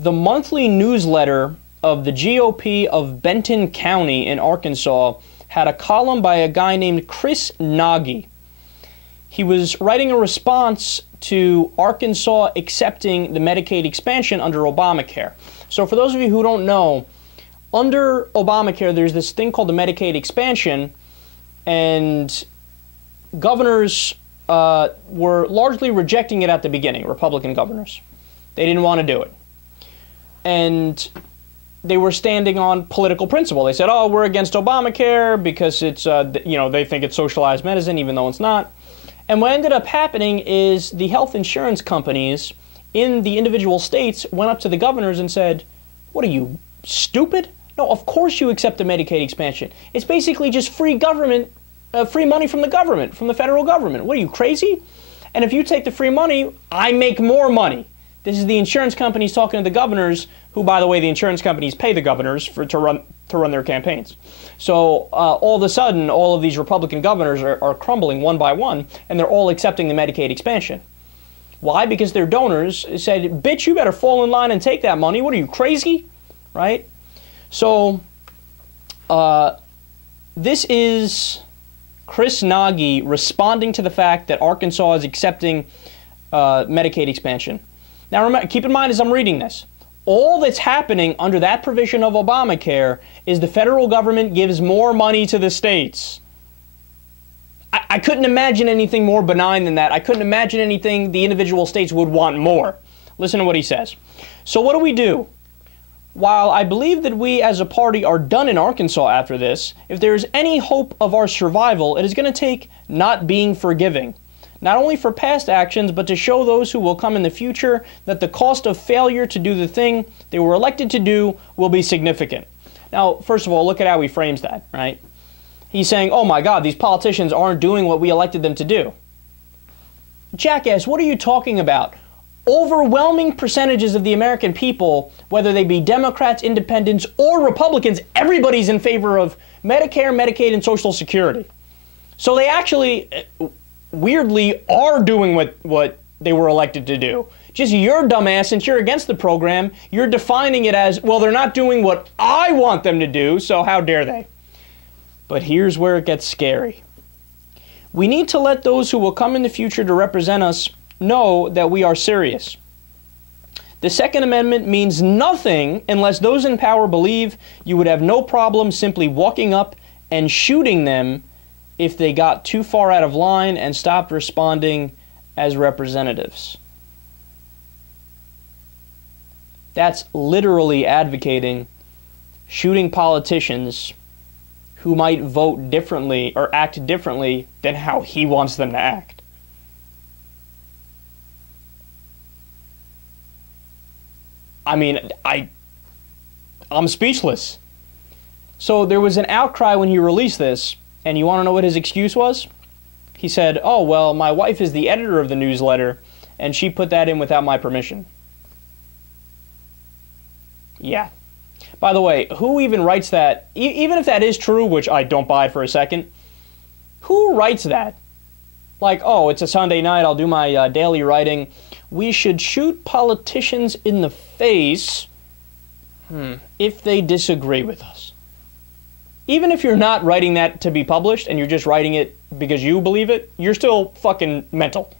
the monthly newsletter of the GOP of Benton County in Arkansas had a column by a guy named Chris Nogy. He was writing a response to Arkansas accepting the Medicaid expansion under Obamacare. So for those of you who don't know, under Obamacare, there's this thing called the Medicaid expansion, and governors were largely rejecting it at the beginning, Republican governors. They didn't want to do it. And they were standing on political principle. They said, oh, we're against Obamacare because it's, they think it's socialized medicine, even though it's not. And what ended up happening is the health insurance companies in the individual states went up to the governors and said, what are you, stupid? No, of course you accept the Medicaid expansion. It's basically just free government, free money from the government, from the federal government. What are you, crazy? And if you take the free money, I make more money. This is the insurance companies talking to the governors, who, by the way, the insurance companies pay the governors to run their campaigns. So all of a sudden, all of these Republican governors are crumbling one by one, and they're all accepting the Medicaid expansion. Why? Because their donors said, bitch, you better fall in line and take that money. What are you, crazy? Right? So this is Chris Nogy responding to the fact that Arkansas is accepting Medicaid expansion. Now, remember, keep in mind as I'm reading this, all that's happening under that provision of Obamacare is the federal government gives more money to the states. I couldn't imagine anything more benign than that. I couldn't imagine anything the individual states would want more. Listen to what he says. So what do? While I believe that we as a party are done in Arkansas after this, if there is any hope of our survival, it is going to take not being forgiving. Not only for past actions, but to show those who will come in the future that the cost of failure to do the thing they were elected to do will be significant. Now, first of all, look at how he frames that, right? He's saying, oh my God, these politicians aren't doing what we elected them to do. Jackass, what are you talking about? Overwhelming percentages of the American people, whether they be Democrats, Independents, or Republicans, everybody's in favor of Medicare, Medicaid, and Social Security. So they actually, weirdly, are doing what they were elected to do. Just your dumbass, since you're against the program, you're defining it as, well, they're not doing what I want them to do, so how dare they? But here's where it gets scary. We need to let those who will come in the future to represent us know that we are serious. The Second Amendment means nothing unless those in power believe you would have no problem simply walking up and shooting them if they got too far out of line and stopped responding as representatives. That's literally advocating shooting politicians who might vote differently or act differently than how he wants them to act. I mean, I'm speechless. So there was an outcry when he released this, and you want to know what his excuse was? He said, oh, well, my wife is the editor of the newsletter, and she put that in without my permission. Yeah. By the way, who even writes that? Even if that is true, which I don't buy for a second, who writes that? Like, oh, it's a Sunday night, I'll do my daily writing. We should shoot politicians in the face if they disagree with us. Even if you're not writing that to be published and you're just writing it because you believe it, you're still fucking mental.